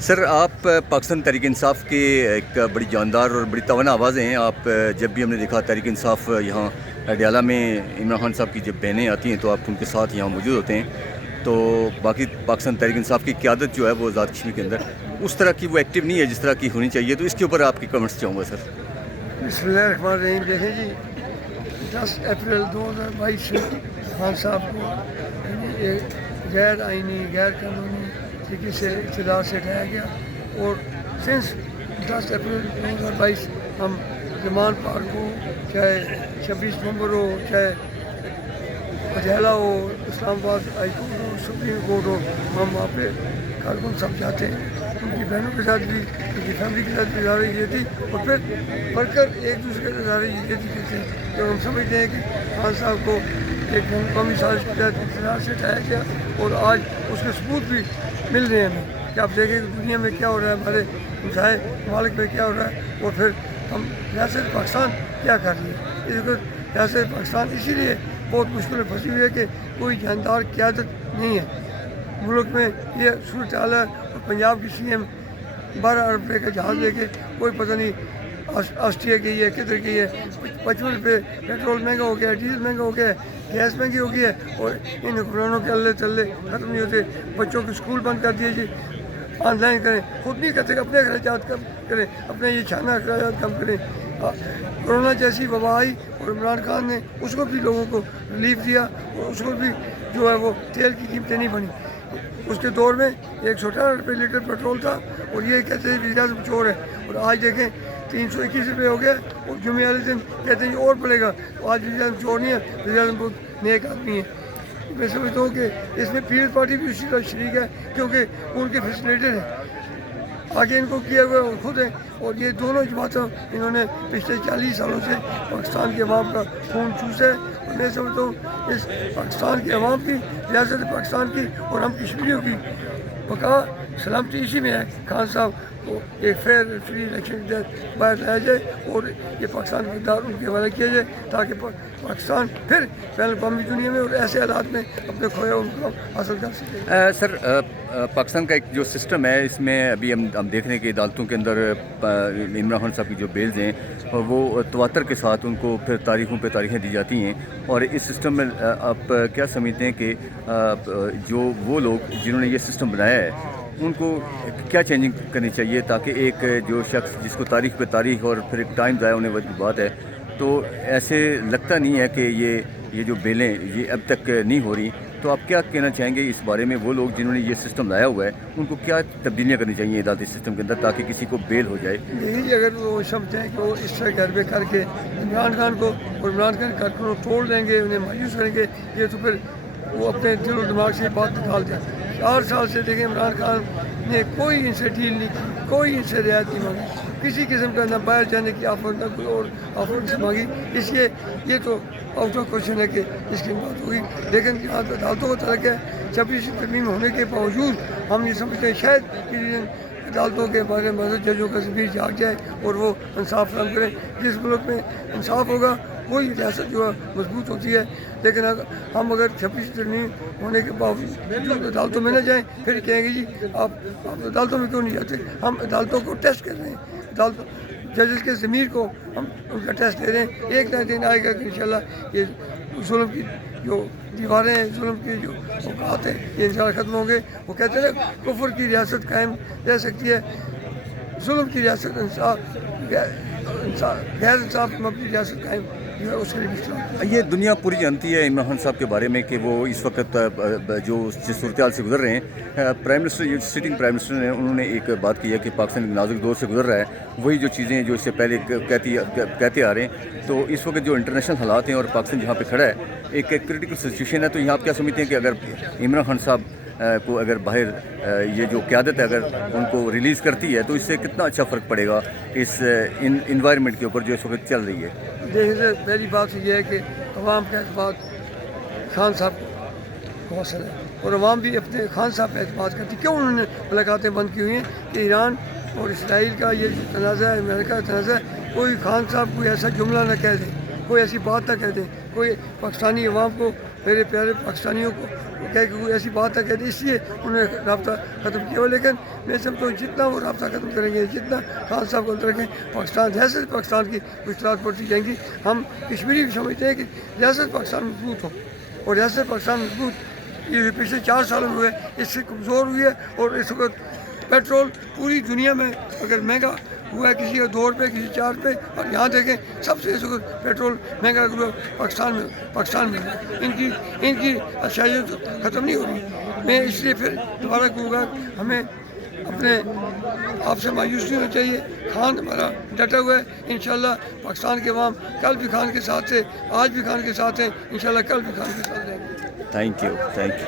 سر آپ پاکستان تحریک انصاف کے ایک بڑی جاندار اور بڑی توانا آوازیں ہیں. آپ جب بھی ہم نے دیکھا تحریک انصاف یہاں ڈیالہ میں عمران خان صاحب کی جب بہنیں آتی ہیں تو آپ ان کے ساتھ یہاں موجود ہوتے ہیں. تو باقی پاکستان تحریک انصاف کی قیادت جو ہے وہ آزاد کشمیر کے اندر اس طرح کی وہ ایکٹیو نہیں ہے جس طرح کی ہونی چاہیے. تو اس کے اوپر آپ کی کمنٹس چاہوں گا سر. بسم اللہ الرحمن الرحیم. دیکھیں جی 10 اپریل 2022 سے خان صاحب کو ایک غیر آئینی غیر قانونی طریقے سے اقتدار سے ہٹایا گیا اور سنس 10 اپریل 2022 ہم زمان پارک ہو چاہے 26 نومبر ہو چاہے پٹیالہ ہو اسلام آباد ہائی کورٹ ہو سپریم کورٹ ہو ہم وہاں پہ کارکن سب جاتے ہیں. ان کی بہنوں کے ساتھ بھی ان کی فیملی کے ساتھ بھی اظہار یہ تھی اور پھر بڑھ کر ایک دوسرے کا اظہار یہ تھی کہ جب ہم سمجھتے ہیں کہ خان صاحب کو ایک قومی سازش کے تحت اقتدار سے ہٹایا گیا اور آج اس کے ثبوت بھی مل رہے ہیں ہمیں کہ آپ دیکھیں کہ دنیا میں کیا ہو رہا ہے, ہمارے مسائل ممالک میں کیا ہو رہا ہے اور پھر ہم ریاست پاکستان کیا کر رہی ہے. اس وقت ریاست پاکستان اسی لیے بہت مشکل میں پھنسی ہوئی ہے کہ کوئی جاندار قیادت نہیں ہے ملک میں. یہ صورتحال ہے اور پنجاب کی سی ایم 12 ارب روپے کا جہاز لے کے کوئی پتہ نہیں آسٹریا گئی ہے کدھر گئی ہے. 55 روپے پیٹرول مہنگا ہو گیا ہے, ڈیزل مہنگا ہو گیا ہے, گیس مہنگی ہو گئی ہے اور ان حکمرانوں کے اللہ چلے ختم نہیں ہوتے. بچوں کے اسکول بند کر دیے جی, آن لائن کریں, خود نہیں کرتے اپنے اخراجات کم کریں, اپنے یہ چھانا اخراجات کم کریں. کرونا جیسی وبا آئی اور عمران خان نے اس کو بھی لوگوں کو ریلیف دیا اور اس کو بھی جو ہے وہ تیل کی قیمتیں نہیں بنی. اس کے دور میں 118 روپے لیٹر پیٹرول تھا اور یہ کہتے ہیں ریزرو چور ہے اور آج دیکھیں 321 روپے ہو گیا اور جمعے والے دن کہتے ہیں اور پڑے گا. تو آج ریزرو چور نہیں ہے, ریزرو بہت نیک آدمی ہے. میں سمجھتا ہوں کہ اس میں پیپلز پارٹی بھی اسی طرح شریک ہے کیونکہ ان کے فیسلیٹر ہیں, آگے ان کو کیا ہوا وہ خود ہیں اور یہ دونوں جماعتیں انہوں نے پچھلے 40 سالوں سے پاکستان کے عوام کا خون چوسا ہے. اور میں سمجھتا ہوں اس پاکستان کے عوام کی, ریاست پاکستان کی اور ہم کشمیریوں کی بقا سلامتی اسی میں ہے. خان صاحب کو ایک فیئر فری الیکشن کے تحت باہر لایا جائے اور یہ پاکستان کی اقدار ان کے حوالے کیا جائے تاکہ پاکستان پھر بین الاقوامی دنیا میں اور ایسے حالات میں اپنے کھویا ان کو حاصل کر سکے. سر پاکستان کا ایک جو سسٹم ہے اس میں ابھی ہم دیکھ رہے ہیں کہ عدالتوں کے اندر عمران خان صاحب کی جو بیلز ہیں وہ تواتر کے ساتھ ان کو پھر تاریخوں پہ تاریخیں دی جاتی ہیں. اور اس سسٹم میں آپ کیا سمجھتے ہیں کہ جو وہ لوگ جنہوں نے یہ سسٹم بنایا ہے ان کو کیا چینجنگ کرنی چاہیے تاکہ ایک جو شخص جس کو تاریخ پہ تاریخ اور پھر ایک ٹائم ضائع ہونے والی بات ہے تو ایسے لگتا نہیں ہے کہ یہ جو بیلیں یہ اب تک نہیں ہو رہی. تو آپ کیا کہنا چاہیں گے اس بارے میں, وہ لوگ جنہوں نے یہ سسٹم لایا ہوا ہے ان کو کیا تبدیلیاں کرنی چاہیے عدالتی سسٹم کے اندر تاکہ کسی کو بیل ہو جائے؟ یہی اگر وہ سمجھتے ہیں کہ وہ اس طرح گھر پہ کر کے عمران خان کو اور عمران خان کارکنوں کو توڑ دیں گے, انہیں مایوس کریں گے, یہ تو پھر وہ اپنے دل و دماغ سے بات نکال دیں. 4 سال سے دیکھیں عمران خان نے کوئی ان سے ڈیل نہیں کی, کوئی ان سے رعایت نہیں مانگی, کسی قسم کا نہ باہر جانے کی آفر نہ کوئی اور آفر سے مانگی. اس لیے یہ تو آؤٹ آف کوشچن ہے کہ اس کی بات ہوگی. لیکن عدالتوں کا ترک ہے 26 ترمیم ہونے کے باوجود ہم یہ سمجھتے ہیں شاید کسی دن عدالتوں کے بارے میں ججوں کا ضمیر جاگ جائے اور وہ انصاف فراہم کریں. جس ملک میں انصاف ہوگا وہی ریاست جو ہے مضبوط ہوتی ہے. لیکن ہم اگر 26 ترمیم ہونے کے باوجود عدالتوں میں نہ جائیں پھر کہیں گے جی آپ عدالتوں میں کیوں نہیں جاتے. ہم عدالتوں کو ٹیسٹ کر رہے ہیں, ججز کے ضمیر کو ہم ان کا ٹیسٹ دے رہے ہیں. ایک نہ دن آئے گا کہ انشاءاللہ یہ ظلم کی جو دیواریں ہیں, ظلم کی جو اوقات ہیں یہ انشاءاللہ ختم ہوں گے. وہ کہتے ہیں کفر کی ریاست قائم رہ سکتی ہے, ظلم کی ریاست غیر انصاف مبنی ریاست قائم جو ہے اس کے لیے یہ دنیا پوری جانتی ہے عمران خان صاحب کے بارے میں کہ وہ اس وقت جو جس صورتحال سے گزر رہے ہیں. Prime minister sitting prime minister نے انہوں نے ایک بات کی ہے کہ پاکستان نازک دور سے گزر رہا ہے, وہی جو چیزیں جو اس سے پہلے کہتے آ رہے ہیں. تو اس وقت جو انٹرنیشنل حالات ہیں اور پاکستان جہاں پہ کھڑا ہے ایک کرٹیکل سچویشن ہے. تو یہاں آپ کیا سمجھتے ہیں کہ اگر عمران خان صاحب کو اگر باہر یہ جو قیادت ہے اگر ان کو ریلیز کرتی ہے تو اس سے کتنا اچھا فرق پڑے گا اس انوائرمنٹ کے اوپر جو اس وقت چل رہی ہے؟ دیکھیے پہلی بات یہ ہے کہ عوام کا اعتماد خان صاحب کو حاصل ہے اور عوام بھی اپنے خان صاحب پہ اعتماد کرتی. کیوں انہوں نے ملاقاتیں بند کی ہوئی ہیں کہ ایران اور اسرائیل کا یہ جو تنازع ہے, امریکہ کا تنازع ہے, کوئی خان صاحب کوئی ایسا جملہ نہ کہہ دیں, کوئی ایسی بات نہ کہہ دیں, کوئی پاکستانی عوام کو میرے پیارے پاکستانیوں کو کہ کوئی ایسی بات نہ کہہ دی، اس لیے انہوں نے رابطہ ختم کیا ہوا، لیکن میں سمجھتا ہوں جتنا وہ رابطہ ختم کریں گے، جتنا خان صاحب کو اندر رکھیں، پاکستان ریاست پاکستان کی مشکلات بڑھتی جائیں گی. ہم کشمیری بھی سمجھتے ہیں کہ ریاست پاکستان مضبوط ہو، اور ریاست پاکستان مضبوط یہ پچھلے 4 سالوں میں ہوئے اس سے کمزور ہوئی ہے. اور اس وقت پیٹرول پوری دنیا میں اگر مہنگا ہوا ہے کسی کا 2 روپے کسی 4 روپے، اور یہاں دیکھیں سب سے اس وقت پیٹرول مہنگا ہوا پاکستان میں ان کی اچھائیت ختم نہیں ہو رہی. میں اس لیے پھر دوبارہ کہوں گا ہمیں اپنے آپ سے مایوس نہیں ہونا چاہیے. خان ہمارا ڈٹا ہوا ہے، انشاءاللہ پاکستان کے عوام کل بھی خان کے ساتھ تھے، آج بھی خان کے ساتھ ہیں، انشاءاللہ کل بھی خان کے ساتھ رہیں گے. Thank you.